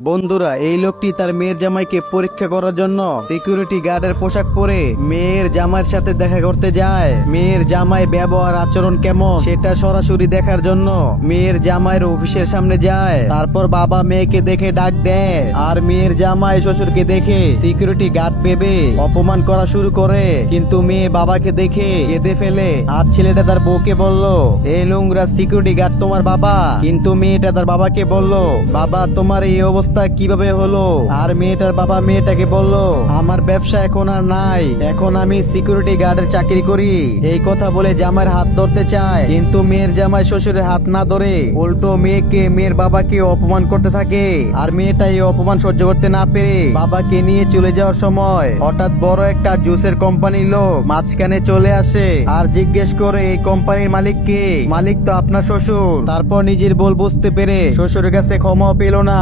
বন্ধুরা, এই লোকটি তার মেয়ের জামাইকে পরীক্ষা করার জন্য সিকিউরিটি গার্ডের পোশাক পরে মেয়ের জামাইয়ের সাথে দেখা করতে যায়। মেয়ের জামাই ব্যবহার আচরণ কেমন সেটা সরাসরি দেখার জন্য মেয়ের জামাইয়ের অফিসের সামনে যায়। তারপর বাবা মেয়েকে দেখে ডাক দেয়, আর মেয়ের জামাই শ্বশুরকে দেখে সিকিউরিটি গার্ড ভেবে অপমান করা শুরু করে। কিন্তু মেয়ে বাবাকে দেখে কেঁদে ফেলে, আর ছেলেটা তার বউকে বলল, এই নোংরা সিকিউরিটি গার্ড তোমার বাবা। কিন্তু মেয়েটা তার বাবাকে বলল, বাবা তোমার এই অবস্থা কিভাবে হলো? আর মেয়েটার বাবা মেয়েটাকে বলল, আমার ব্যবসা এখন আর নাই, এখন আমি সিকিউরিটি গার্ডের চাকরি করি। এই কথা বলে জামাইয়ের হাত ধরতে চায়, কিন্তু মেয়ের জামাই শ্বশুরের হাত না ধরে উল্টো মেয়েকে মেয়ের বাবাকে অপমান করতে থাকে। আর মেয়েটা এই অপমান সহ্য করতে না পেরে বাবাকে নিয়ে চলে যাওয়ার সময় হঠাৎ বড় একটা জুসের কোম্পানির লোক মাঝখানে চলে আসে আর জিজ্ঞেস করে, এই কোম্পানির মালিক কে? মালিক তো আপনার শ্বশুর। তারপর নিজের ভুল বুঝতে পেরে শ্বশুরের কাছে ক্ষমা পেল না।